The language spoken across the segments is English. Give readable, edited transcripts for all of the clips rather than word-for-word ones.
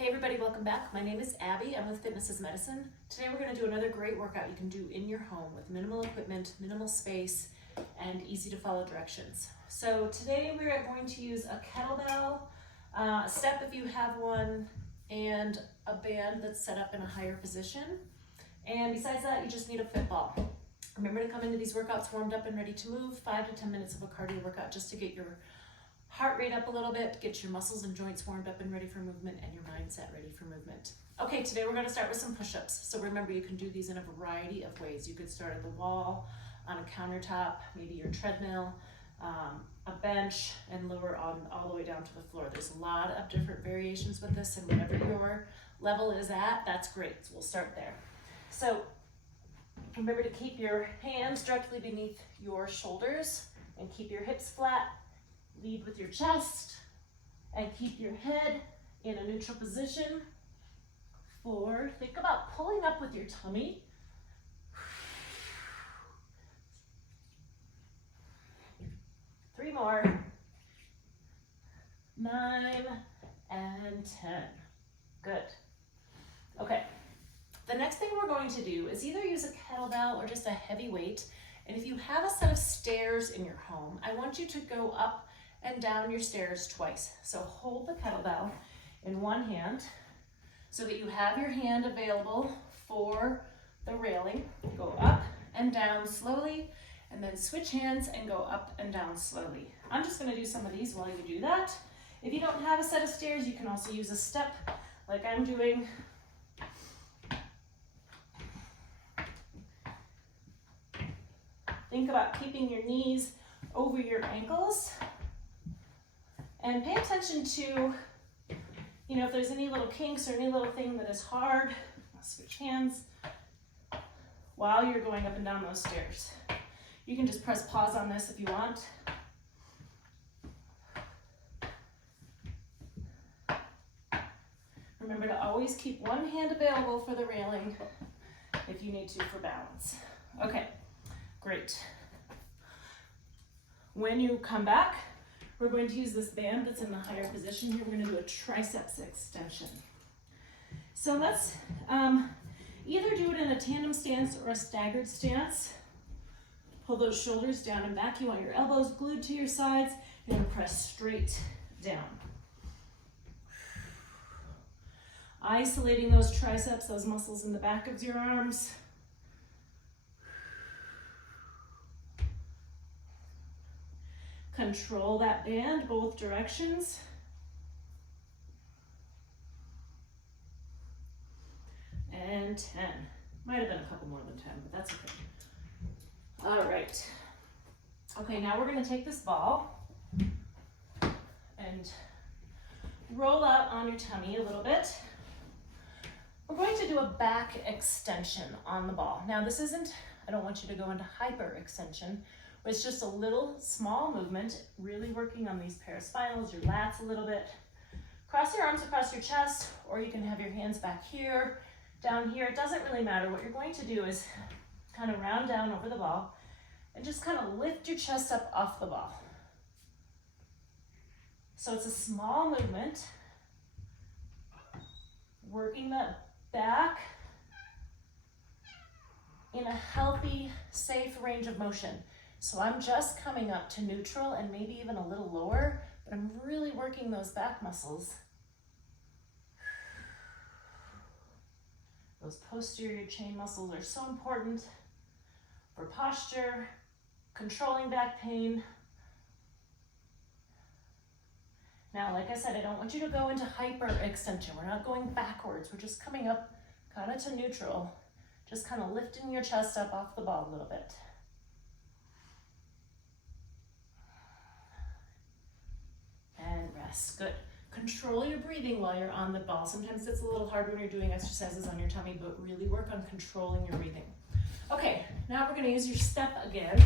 Hey everybody, welcome back. My name is Abby. I'm with Fitness is Medicine. Today we're going to do another great workout you can do in your home with minimal equipment, minimal space, and easy to follow directions. So today we are going to use a kettlebell, a step if you have one, and a band that's set up in a higher position. And besides that, you just need a fit ball. Remember to come into these workouts warmed up and ready to move. 5 to 10 minutes of a cardio workout just to get your heart rate up a little bit, get your muscles and joints warmed up and ready for movement, and your mindset ready for movement. Okay, today we're going to start with some push-ups. So remember, you can do these in a variety of ways. You could start at the wall, on a countertop, maybe your treadmill, a bench, and lower on all the way down to the floor. There's a lot of different variations with this, and whatever your level is at, that's great. So we'll start there. So remember to keep your hands directly beneath your shoulders and keep your hips flat. Lead with your chest and keep your head in a neutral position. 4, think about pulling up with your tummy. 3 more. 9 and 10. Good. Okay. The next thing we're going to do is either use a kettlebell or just a heavy weight. And if you have a set of stairs in your home, I want you to go up and down your stairs twice. So hold the kettlebell in one hand so that you have your hand available for the railing. Go up and down slowly, and then switch hands and go up and down slowly. I'm just gonna do some of these while you do that. If you don't have a set of stairs, you can also use a step like I'm doing. Think about keeping your knees over your ankles. And pay attention to, if there's any little kinks or any little thing that is hard. I'll switch hands while you're going up and down those stairs. You can just press pause on this if you want. Remember to always keep one hand available for the railing if you need to for balance. Okay, great. When you come back, we're going to use this band that's in the higher position here. We're going to do a triceps extension. So let's either do it in a tandem stance or a staggered stance. Pull those shoulders down and back. You want your elbows glued to your sides. You're going to press straight down. Isolating those triceps, those muscles in the back of your arms. Control that band both directions. And 10. Might have been a couple more than 10, but that's okay. All right. Okay, now we're going to take this ball and roll out on your tummy a little bit. We're going to do a back extension on the ball. Now this isn't, I don't want you to go into hyper extension. It's just a little small movement, really working on these paraspinals, your lats a little bit. Cross your arms across your chest, or you can have your hands back here, down here. It doesn't really matter. What you're going to do is kind of round down over the ball and just kind of lift your chest up off the ball. So it's a small movement, working that back in a healthy, safe range of motion. So I'm just coming up to neutral and maybe even a little lower, but I'm really working those back muscles. Those posterior chain muscles are so important for posture, controlling back pain. Now, like I said, I don't want you to go into hyper extension. We're not going backwards. We're just coming up kind of to neutral, just kind of lifting your chest up off the ball a little bit. And rest. Good. Control your breathing while you're on the ball. Sometimes it's a little hard when you're doing exercises on your tummy, but really work on controlling your breathing. Okay, now we're going to use your step again.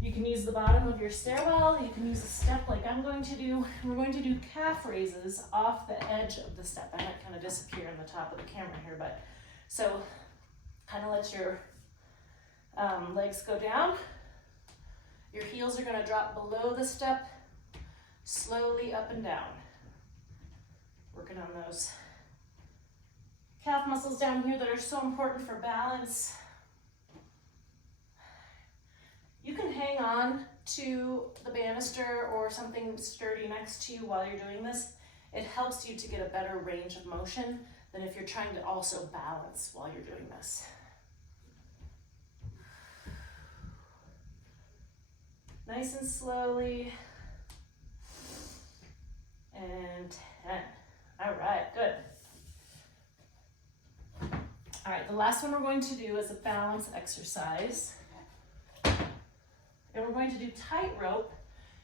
You can use the bottom of your stairwell. You can use a step like I'm going to do. We're going to do calf raises off the edge of the step. I might kind of disappear on the top of the camera here, but so kind of let your legs go down. Your heels are going to drop below the step, slowly up and down. Working on those calf muscles down here that are so important for balance. You can hang on to the banister or something sturdy next to you while you're doing this. It helps you to get a better range of motion than if you're trying to also balance while you're doing this. Nice and slowly. And 10. All right, good. All right, the last one we're going to do is a balance exercise. And we're going to do tightrope.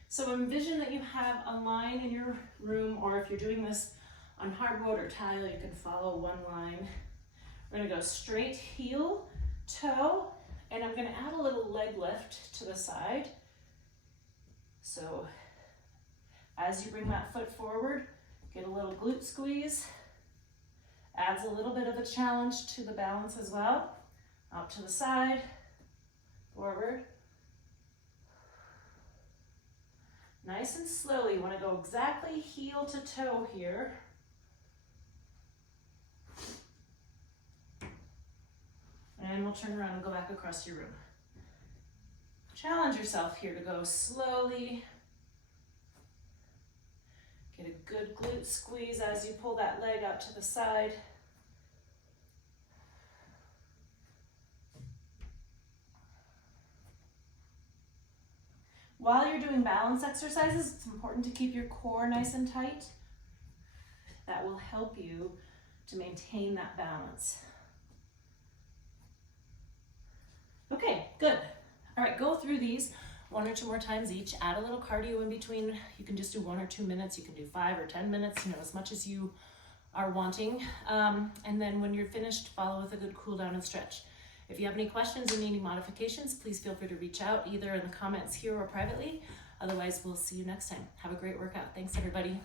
So envision that you have a line in your room, or if you're doing this on hardwood or tile, you can follow one line. We're gonna go straight heel, toe, and I'm gonna add a little leg lift to the side. So as you bring that foot forward, get a little glute squeeze. Adds a little bit of a challenge to the balance as well. Out to the side, forward. Nice and slowly, you want to go exactly heel to toe here. And we'll turn around and go back across your room. Challenge yourself here to go slowly. Get a good glute squeeze as you pull that leg out to the side. While you're doing balance exercises, it's important to keep your core nice and tight. That will help you to maintain that balance. Okay, good. All right, go through these 1 or 2 more times each. Add a little cardio in between. You can just do 1 or 2 minutes. You can do 5 or 10 minutes, as much as you are wanting. And then when you're finished, follow with a good cool down and stretch. If you have any questions or need any modifications, please feel free to reach out either in the comments here or privately. Otherwise, we'll see you next time. Have a great workout. Thanks, everybody.